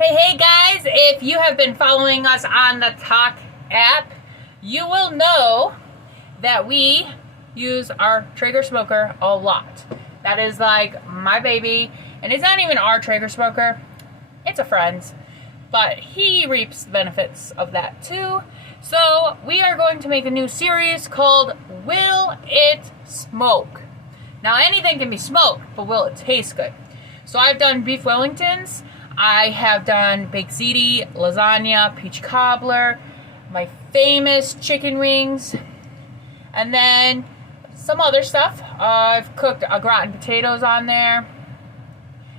Hey guys, if you have been following us on the Talk app, you will know that we use our Traeger smoker a lot. That is like my baby, and it's not even our Traeger smoker, it's a friend's, but he reaps the benefits of that too. So we are going to make a new series called Will It Smoke? Now anything can be smoked, but will it taste good? So I've done beef Wellingtons, I have done baked ziti, lasagna, peach cobbler, my famous chicken wings, and then some other stuff. I've cooked gratin potatoes on there.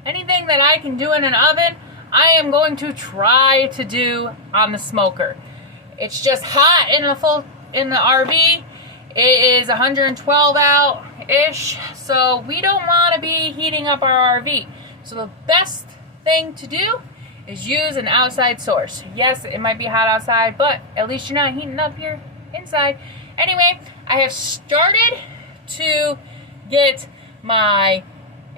Anything that I can do in an oven, I am going to try to do on the smoker. It's just hot in the RV. It is 112 out-ish, so we don't want to be heating up our RV. So the best thing to do is use an outside source. Yes, it might be hot outside, but at least you're not heating up your inside. Anyway, I have started to get my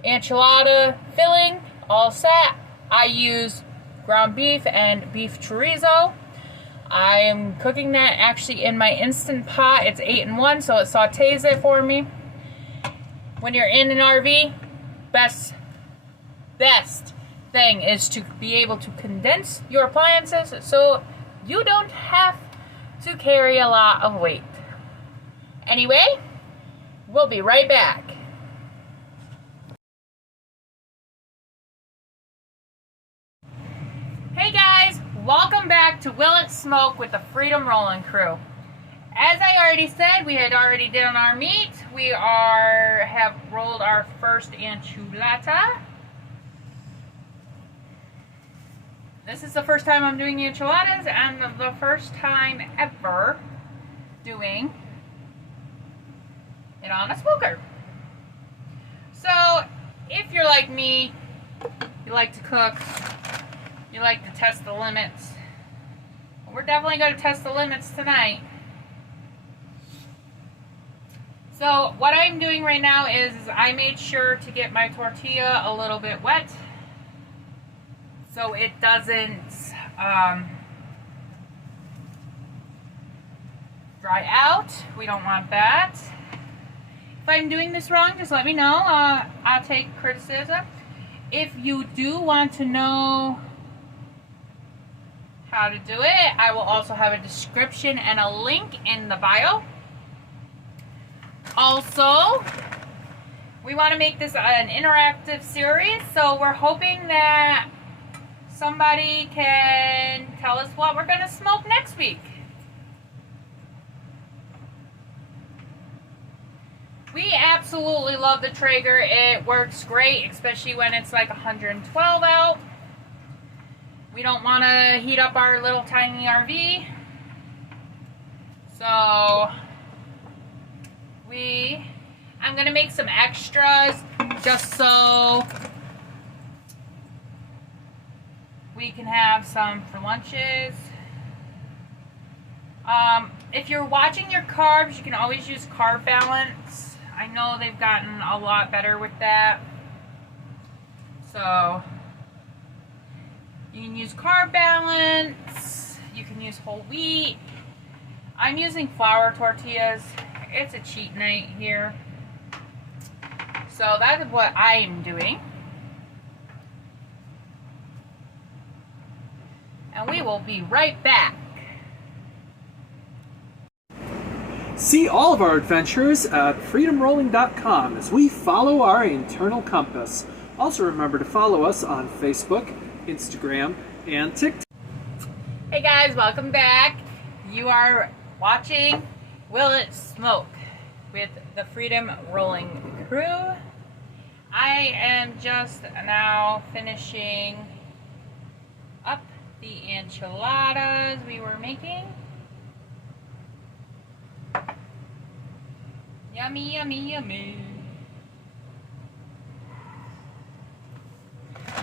enchilada filling all set. I use ground beef and beef chorizo. I am cooking that actually in my Instant Pot. It's 8-in-1, so it sautés it for me. When you're in an RV, best thing is to be able to condense your appliances so you don't have to carry a lot of weight. Anyway, we'll be right back. Hey guys, welcome back to Will It Smoke with the Freedom Rolling Crew. As I already said, we had already done our meat. We have rolled our first enchilada. This is the first time I'm doing enchiladas and the first time ever doing it on a smoker. So, if you're like me, you like to cook, you like to test the limits, we're definitely going to test the limits tonight. So, what I'm doing right now is I made sure to get my tortilla a little bit wet so it doesn't dry out. We don't want that. If I'm doing this wrong, just let me know. I'll take criticism. If you do want to know how to do it, I will also have a description and a link in the bio. Also, we want to make this an interactive series, so we're hoping that somebody can tell us what we're going to smoke next week. We absolutely love the Traeger. It works great, especially when it's like 112 out. We don't want to heat up our little tiny RV. So, I'm going to make some extras just so we can have some for lunches. If you're watching your carbs, you can always use Carb Balance. I know they've gotten a lot better with that. So, you can use Carb Balance. You can use whole wheat. I'm using flour tortillas. It's a cheat night here. So, that is what I am doing. And we will be right back. See all of our adventures at freedomrolling.com as we follow our internal compass. Also remember to follow us on Facebook, Instagram, and TikTok. Hey guys, welcome back. You are watching Will It Smoke with the Freedom Rolling Crew. I am just now finishing up the enchiladas we were making. Yummy, yummy, yummy.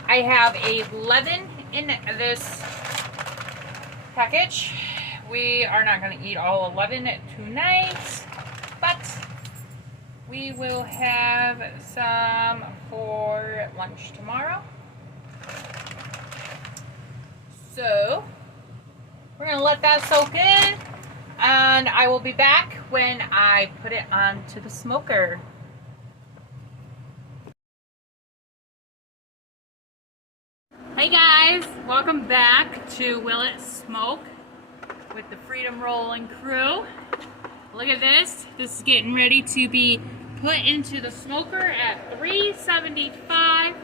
I have 11 in this package. We are not going to eat all 11 tonight, but we will have some for lunch tomorrow. So we're gonna let that soak in, and I will be back when I put it onto the smoker. Hey guys, welcome back to Will It Smoke with the Freedom Rolling crew. Look at this. This is getting ready to be put into the smoker at 375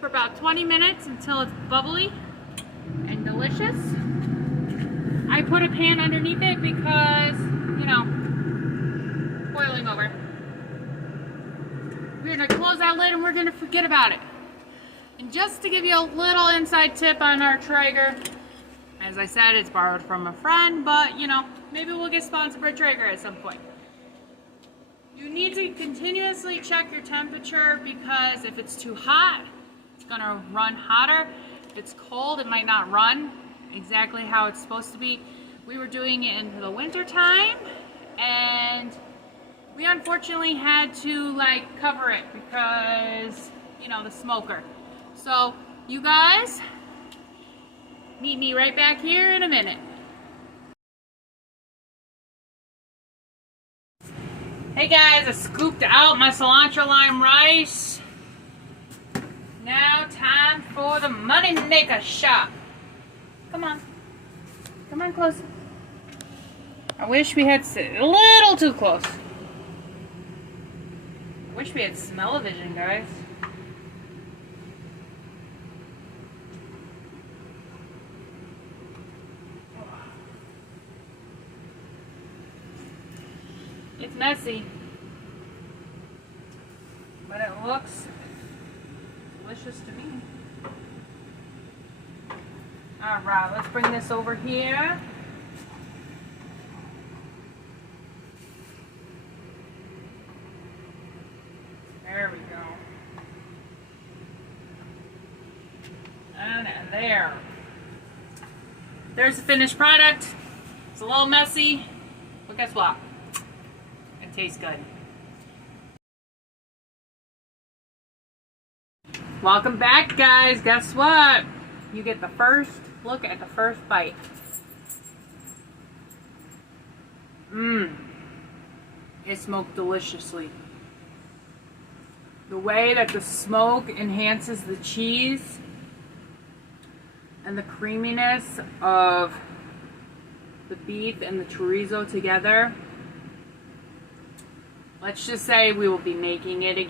for about 20 minutes until it's bubbly and delicious. I put a pan underneath it because, you know, boiling over. We're gonna close that lid and we're gonna forget about it. And just to give you a little inside tip on our Traeger, as I said, it's borrowed from a friend, but you know, maybe we'll get sponsored by Traeger at some point. You need to continuously check your temperature because if it's too hot, it's gonna run hotter. If it's cold, it might not run exactly how it's supposed to be. We were doing it in the winter time, and we unfortunately had to like cover it because, you know, the smoker. So you guys, meet me right back here in a minute. Hey guys, I scooped out my cilantro lime rice. Now time for the money maker shot. Come on. Come on closer. I wish we had a little too close. I wish we had smell-o-vision, guys. It's messy, but it looks delicious to me. All right, let's bring this over here. There we go. And there. There's the finished product. It's a little messy, but guess what? It tastes good. Welcome back, guys. Guess what? You get the first look at the first bite. It smoked deliciously. The way that the smoke enhances the cheese and the creaminess of the beef and the chorizo together. Let's just say we will be making it again.